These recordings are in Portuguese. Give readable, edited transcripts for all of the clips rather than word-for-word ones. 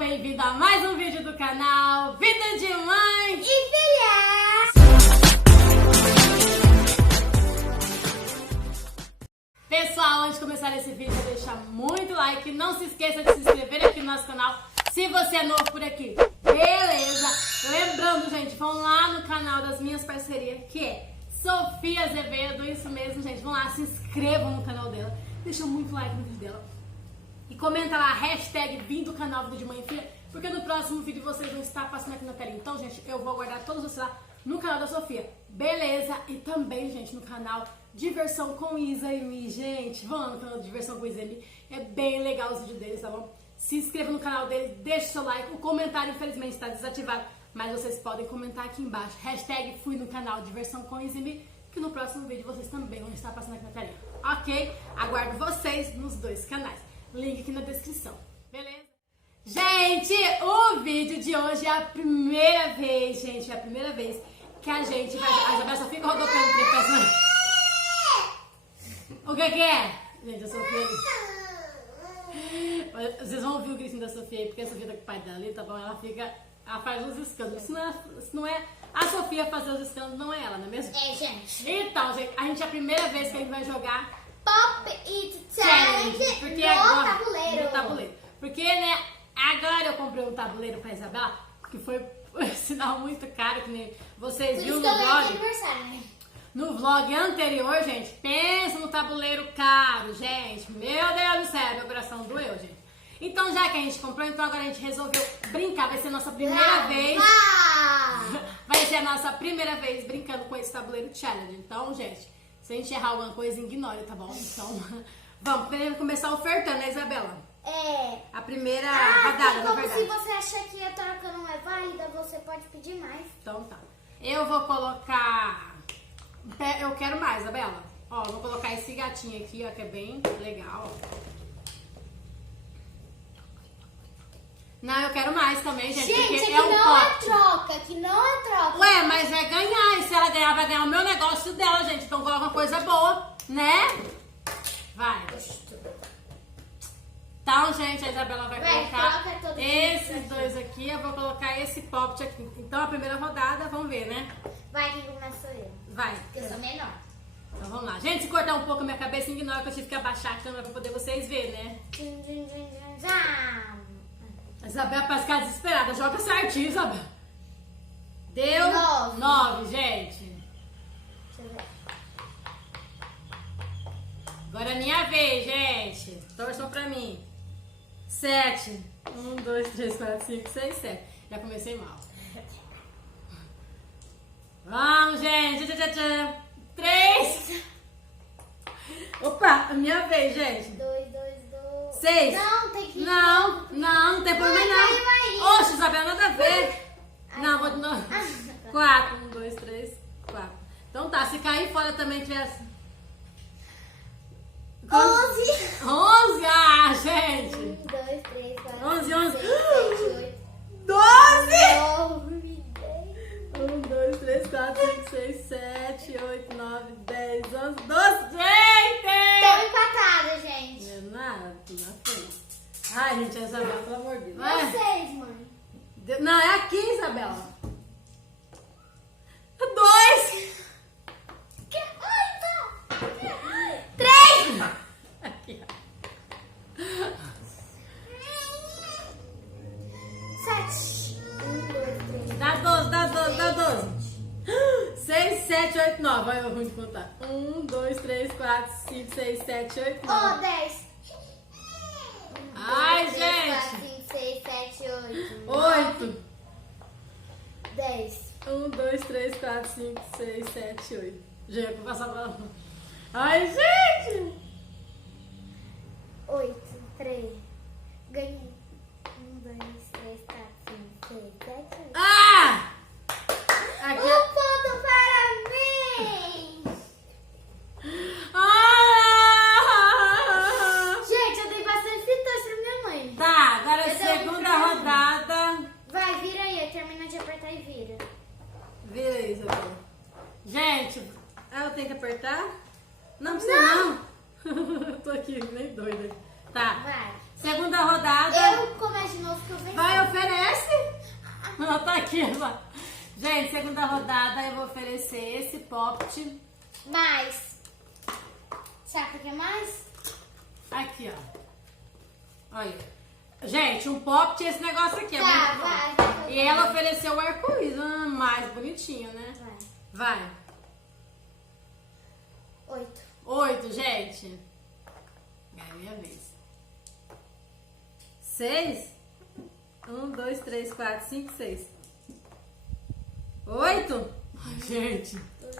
bem-vindo a mais um vídeo do canal Vida de Mãe e Filha! Pessoal, antes de começar esse vídeo, deixa muito like, não se esqueça de se inscrever aqui no nosso canal se você é novo por aqui, beleza? Lembrando, gente, vão lá no canal das minhas parcerias, que é Sofia Azevedo, isso mesmo, gente, vão lá, se inscrevam no canal dela, deixa muito like no vídeo dela. E comenta lá, hashtag vim do canal Vida de Mãe e Filha, porque no próximo vídeo vocês vão estar passando aqui na telinha. Então, gente, eu vou guardar todos vocês lá no canal da Sofia, beleza? E também, gente, no canal Diversão com Isa e Mi, gente. Vão lá no canal Diversão com Isa e Mi, é bem legal os vídeos deles, tá bom? Se inscreva no canal deles, deixa o seu like. O comentário, infelizmente, está desativado, mas vocês podem comentar aqui embaixo. Hashtag fui no canal Diversão com Isa e Mi, que no próximo vídeo vocês também vão estar passando aqui na telinha, ok? Aguardo vocês nos dois canais. Link aqui na descrição, beleza? Gente, o vídeo de hoje é a primeira vez, gente, é a primeira vez que a gente vai... A Isabela só fica rodopando o tripé. O que é? Gente, a Sofia... Vocês vão ouvir o gritinho da Sofia aí, porque a Sofia tá com o pai dela ali, tá bom? Ela faz uns escândalos. Se não é a Sofia fazer os escândalos, não é ela, não é mesmo? É, gente. Então, gente, a gente é a primeira vez que a gente vai jogar Pop It Challenge porque no agora, tabuleiro. No tabuleiro. Porque, né, agora eu comprei um tabuleiro pra Isabela, que foi um sinal muito caro, que nem vocês viram no vlog. Né? No vlog anterior, gente, pensa no tabuleiro caro, gente. Meu Deus do céu, meu coração doeu, gente. Então, já que a gente comprou, então agora a gente resolveu brincar. Vai ser a nossa primeira vez. Vai ser a nossa primeira vez brincando com esse tabuleiro challenge. Então, gente, se a gente errar alguma coisa, ignore, tá bom? Então, vamos primeiro começar ofertando, né, Isabela? É. A primeira rodada, na como verdade. se você achar que a troca não é válida, você pode pedir mais. Então tá. Eu vou colocar... Eu quero mais, Isabela. Ó, eu vou colocar esse gatinho aqui, ó, que é bem legal, ó. Não, eu quero mais também, gente, porque aqui é um não é pote. troca, aqui não é troca. Ué, mas vai ganhar, e se ela ganhar, vai ganhar o meu negócio dela, gente. Então coloca uma coisa boa, né? Vai. Então, gente, a Isabela vai colocar esses dois aqui. Eu vou colocar esse pop aqui. Então, a primeira rodada, vamos ver, né? Vai, quem começa sou eu. Vai. Porque eu sou menor. Então, vamos lá. Gente, se cortar um pouco a minha cabeça, ignora que eu tive que abaixar a câmera pra poder vocês verem, né? A Isabela parece que tá desesperada. Joga certinho, Isabela. Deu 9, gente. Deixa eu ver. Agora é minha vez, gente. Torçam pra mim. 7. 1, 2, 3, 4, 5, 6, 7. Já comecei mal. Vamos, gente. 3. Opa, a minha vez, gente. 2. 6. Não, tem que ir. Não tem problema não. Oxe, Isabela, nada a ver. Não, vou de novo. 4. 1, 2, 3, 4. Então tá, se cair fora também tivesse... 11. 11? Ah, gente. 1, 2, 3, 4, 11. 5, 6, 7, 8, 12! 9, 10. 1, 2, 3, 4, 5, 6, 7, 8, 9, 10, 11, 12. Gente! Estão empatadas, gente. Não é nada, tu na frente. Ai, gente, a Isabela, pelo amor de Deus. Vocês, mãe. Não, é aqui, Isabela. 2. Que raiva! 3. Aqui, ó. 7. 1, 2, 3. Dá 12. 6, 7, 8, 9. Vai, eu vou te contar. 1, 2, 3, 4, 5, 6, 7, 8, 9. Ó, 10. Ai, 2, 3, gente. 4, 5, 6, 7, 8. 8. 10. 1, 2, 3, 4, 5, 6, 7, 8. Gente, vou passar pra lá. Ai, gente! 8, 3. Ganhei. 1, 2, 3, 4, 5, 6, 7, 8. Ah! Aqui. Ponto para mim! Ah! Gente, eu dei bastante fitões pra minha mãe. Tá, agora a segunda rodada. Vai, vira aí. Termina de apertar e vira. Vira aí, Isabela. Gente, ela tem que apertar? Não precisa não. Ela tá aqui, ó. Gente, segunda rodada eu vou oferecer esse poppet. Mais. Sabe o que é mais? Aqui, ó. Olha. Gente, um poppet esse negócio aqui. Tá, muito vai. bom. E ela ofereceu o arco-íris, mais bonitinho, né? Vai. 8. 8, gente. É a minha vez. 6. 1, 2, 3, 4, 5, 6. 8. Gente. 2,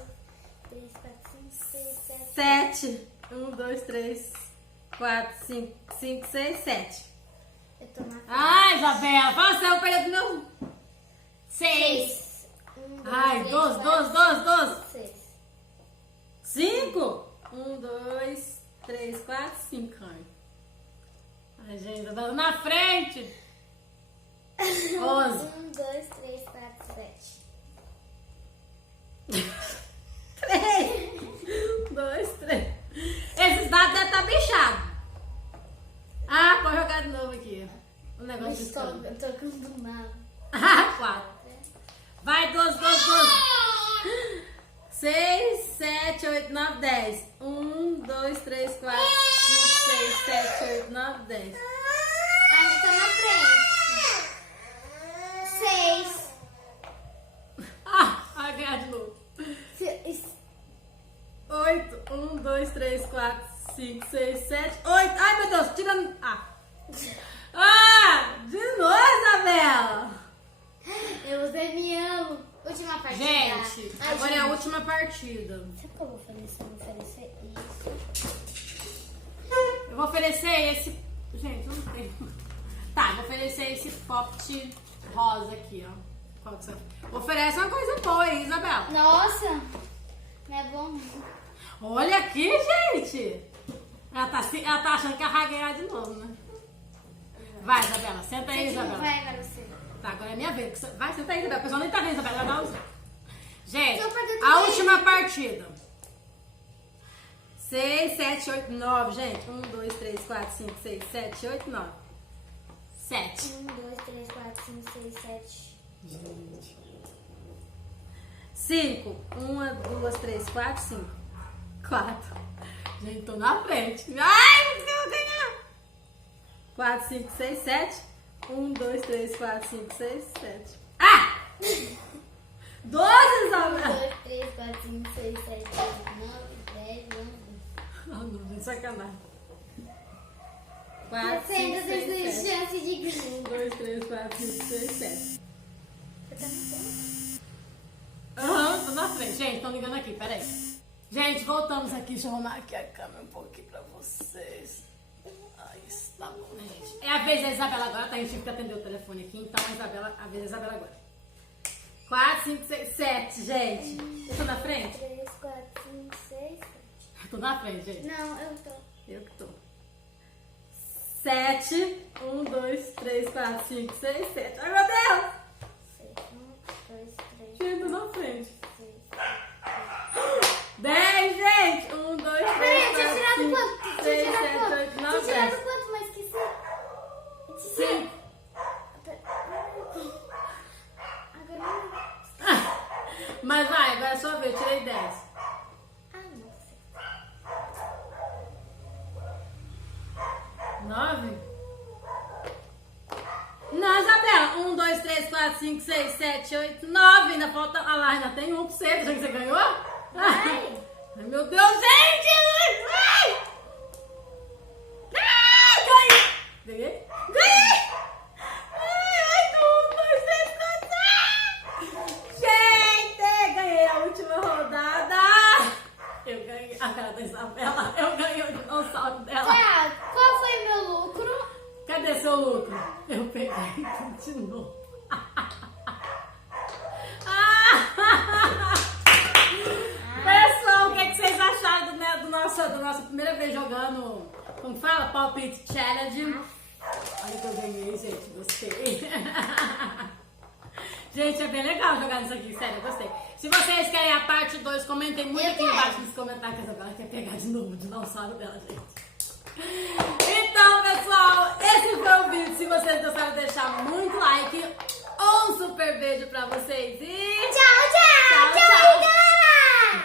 3, 4, 5, 6, 7. 7. 1, 2, 3, 4, 5, 5, 6, 7. Eu tô na frente. Ai, Isabela, fala assim, eu vou perder de novo. 6. 1, 2, Ai, 3, 12, 4, 12, 12, 12. 6. 5. 1, 2, 3, 4, 5. Ai, gente, eu tô na frente. 11. 1, 2, 3, 4, 7. 3. 2, 3. Esses dados devem estar bichados. Ah, pode jogar de novo aqui. O negócio de Eu tô com nada. Ah, 4. Vai, 12, 12, 12. 6, 7, 8, 9, 10. 1, 2, 3, 4, 5, 6, 7, 8, 9, 10. A gente tá na frente. 6. Ah, vai ganhar de novo. 8. 1, 2, 3, 4, 5, 6, 7, 8. Ai, meu Deus, tirando. De novo, Isabela. Eu me amo. Última partida. Gente, Ai, agora é a gente. última partida. Sabe o que eu vou oferecer? Eu vou oferecer isso. Eu vou oferecer esse. Gente, eu não tenho. Tá, eu vou oferecer esse poppet rosa aqui, ó. Qual que você oferece uma coisa boa aí, Isabela? Nossa. Não é bom não. Olha aqui, gente. Ela tá achando que ela vai ganhar de novo, né? Vai, Isabela. Senta aí, Isabela. Vai, agora você. Tá, agora é minha vez. Vai, senta aí, Isabela. O pessoal nem tá vendo, Isabela. Ela dá um... Gente, Se eu perder a também. última partida. 6, 7, 8, 9, gente. 1, 2, 3, 4, 5, 6, 7, 8, 9. 7. 1, 2, 3, 4, 5, 6, 7. 5. 1, 2, 3, 4, 5. 4. Gente, tô na frente. Ai, não sei eu ganhar. 4, 5, 6, 7. 1, 2, 3, 4, 5, 6, 7. 12, 1, Isabela. 2, 3, 4, 5, 6, 7, 8, 9, 10, 11. Ah, não, gente, sacanagem. 4, Você ainda 5, tem 6, 7. chance de ganhar. 1, 2, 3, 4, 5, 6, 7. Você tá na frente? Aham, tô na frente. Gente, estão ligando aqui, peraí. Gente, voltamos aqui. Deixa eu arrumar aqui a câmera um pouquinho pra vocês. Isso, tá bom, gente. É a vez da Isabela agora, tá? A gente tive que atender o telefone aqui, então a vez da Isabela agora. 4, 5, 6, 7, gente. Eu tô na frente? 3, 4, 5, 6, 7. Tô na frente, gente. Não, eu tô. Eu que tô. 7. 1, 2, 3, 4, 5, 6, 7. Ai, meu Deus! 6, 1, 2, 3, Gente, tô na frente. 6, 10, gente! 1, 2, 3, Peraí, eu tinha 4, tirado 5, quanto? 6, 7, 8, 9, Tinha tirado 10. quanto? Mas esqueci. 5. Agora não. Mas vai, agora é sua vez, eu tirei 10. Ah, não sei. 9? Não, Isabela. 1, 2, 3, 4, 5, 6, 7, 8, 9. Ainda falta. Ah lá, ainda tem 1 pra você. Já que você ganhou? Vai. Ai, meu Deus, gente! Vai! Ah, ganhei! Ganhei? Ganhei! Ai, 8, 1, 2, 3, 4. Gente, ganhei a última rodada. Eu ganhei a cara da Isabela. Eu ganhei o dinossauro dela. Tá, qual foi meu lucro? Cadê seu lucro? Eu peguei tudo de novo. Pessoal, o que vocês acharam do nossa primeira vez jogando, como fala? Palpite Challenge. Olha que eu ganhei, gente. Gostei. Gente, é bem legal jogar isso aqui, sério, eu gostei. Se vocês querem a parte 2, comentem muito aqui embaixo nos comentários que a Isabela quer pegar de novo o dinossauro dela, gente. Então, pessoal, esse foi o vídeo. Se vocês gostaram, deixar muito like, um super beijo pra vocês e... Tchau!